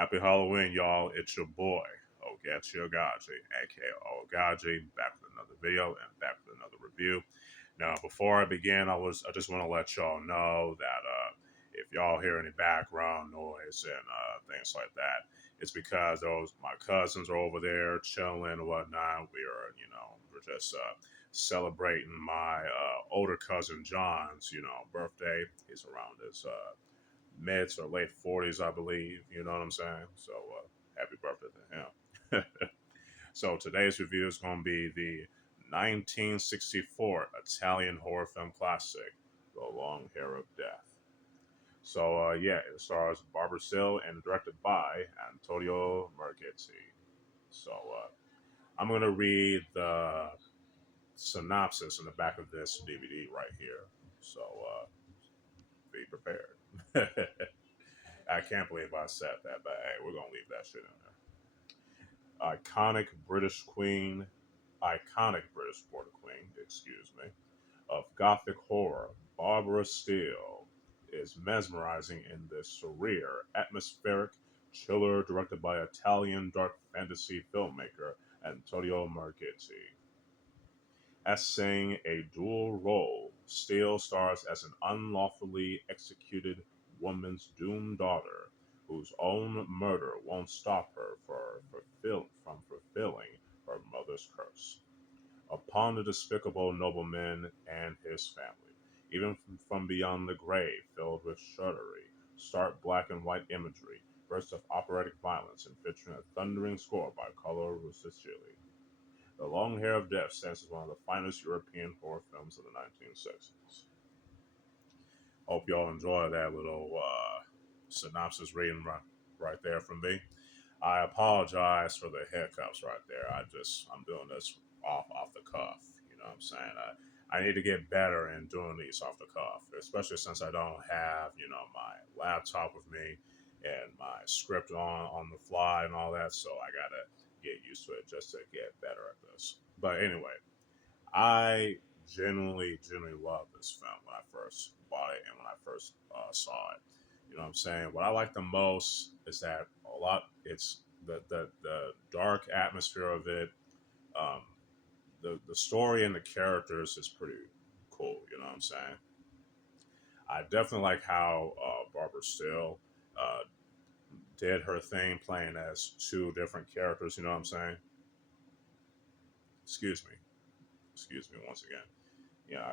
Happy Halloween, y'all. It's your boy, Oaghaji, aka Oaghaji, back with another video and back with another review. Now, before I begin, I just want to let y'all know that if y'all hear any background noise and things like that, it's because those my cousins are over there chilling and whatnot. We're just celebrating my older cousin John's birthday. He's around his mids or late 40s, I believe. You know what I'm saying? So happy birthday to him. So today's review is going to be the 1964 Italian horror film classic, The Long Hair of Death. So yeah, it stars Barbara Still and directed by Antonio Marghetti. So I'm going to read the synopsis in the back of this DVD right here. So be prepared. I can't believe I said that, but hey, we're gonna leave that shit in there. Iconic British border queen, excuse me, of gothic horror, Barbara Steele is mesmerizing in this surreal, atmospheric chiller directed by Italian dark fantasy filmmaker Antonio Marghetti. Essaying a dual role, Steele stars as an unlawfully executed woman's doomed daughter whose own murder won't stop her from fulfilling her mother's curse. Upon the despicable nobleman and his family, even from beyond the grave, filled with shuddery, stark black and white imagery, bursts of operatic violence, and featuring a thundering score by Carlo Rustichelli. The Long Hair of Death stands as one of the finest European horror films of the 1960s. Hope y'all enjoy that little synopsis reading right there from me. I apologize for the hiccups right there. I'm doing this off the cuff. You know what I'm saying? I need to get better in doing these off the cuff, especially since I don't have my laptop with me and my script on the fly and all that. So I gotta get used to it just to get better at this. But anyway, I genuinely love this film when I first bought it and when I first saw it. You know what I'm saying? What I like the most is that it's the dark atmosphere of it. Um, the story and the characters is pretty cool. You know what I'm saying? I definitely like how Barbara Steele uh, did her thing playing as two different characters. You know what I'm saying? Excuse me. Excuse me once again. Yeah,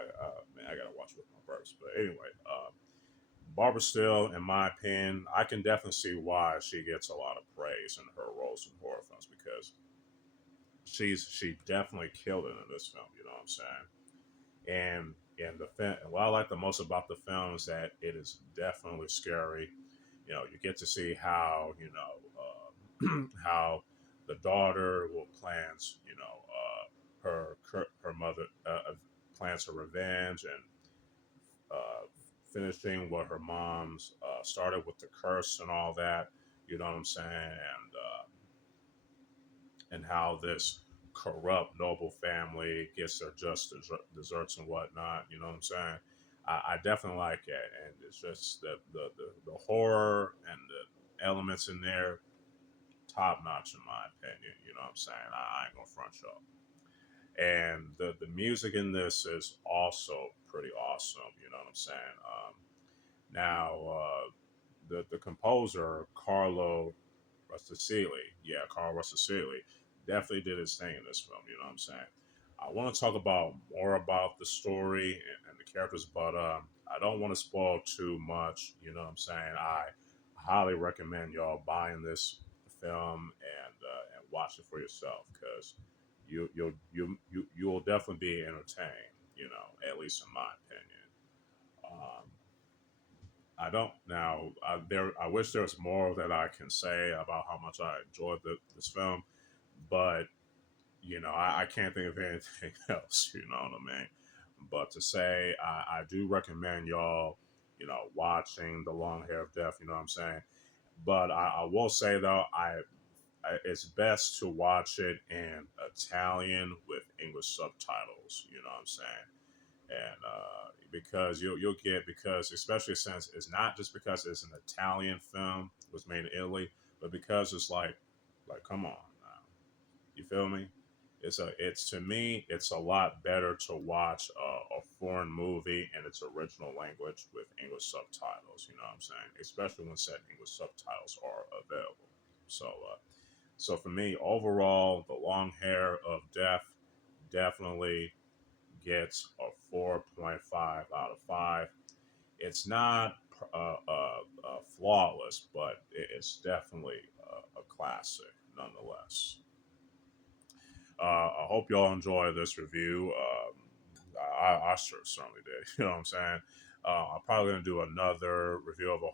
man, I gotta watch with my burps. But anyway, Barbara Steele, in my opinion, I can definitely see why she gets a lot of praise in her roles in horror films because she definitely killed it in this film. You know what I'm saying? And the film, what I like the most about the film is that it is definitely scary. You know, you get to see how how the daughter will plans her mother plans her revenge and finishing what her mom's started with the curse and all that. You know what I'm saying? And how this corrupt noble family gets their just desserts and whatnot. You know what I'm saying? I definitely like it, and it's just the horror and the elements in there, top notch in my opinion. You know what I'm saying? I ain't gonna front y'all. And the music in this is also pretty awesome. You know what I'm saying? Now, the composer Carlo Rustichelli, definitely did his thing in this film. You know what I'm saying? I want to talk about more about the story and the characters, but I don't want to spoil too much. You know what I'm saying? I highly recommend y'all buying this film and watch it for yourself because you will definitely be entertained. You know, at least in my opinion. Um, I don't now. I wish there was more that I can say about how much I enjoyed this film, but I can't think of anything else. You know what I mean? But to say, I do recommend y'all, watching The Long Hair of Death. You know what I'm saying? But I will say though, it's best to watch it in Italian with English subtitles. You know what I'm saying? And because you'll get because especially since it's not just because it's an Italian film, it was made in Italy, but because like come on now, you feel me? It's to me, it's a lot better to watch a foreign movie in its original language with English subtitles. You know what I'm saying? Especially when said English subtitles are available. So for me, overall, The Long Hair of Death definitely gets a 4.5 out of 5. It's not flawless, but it's definitely a classic nonetheless. I hope y'all enjoy this review. I certainly did. You know what I'm saying? I'm probably going to do another review of a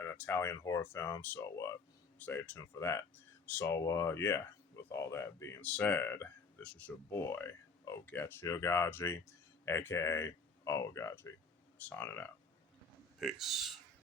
an Italian horror film. So stay tuned for that. So yeah, with all that being said, this is your boy Oaghaji, aka Oaghaji, signing out. Peace.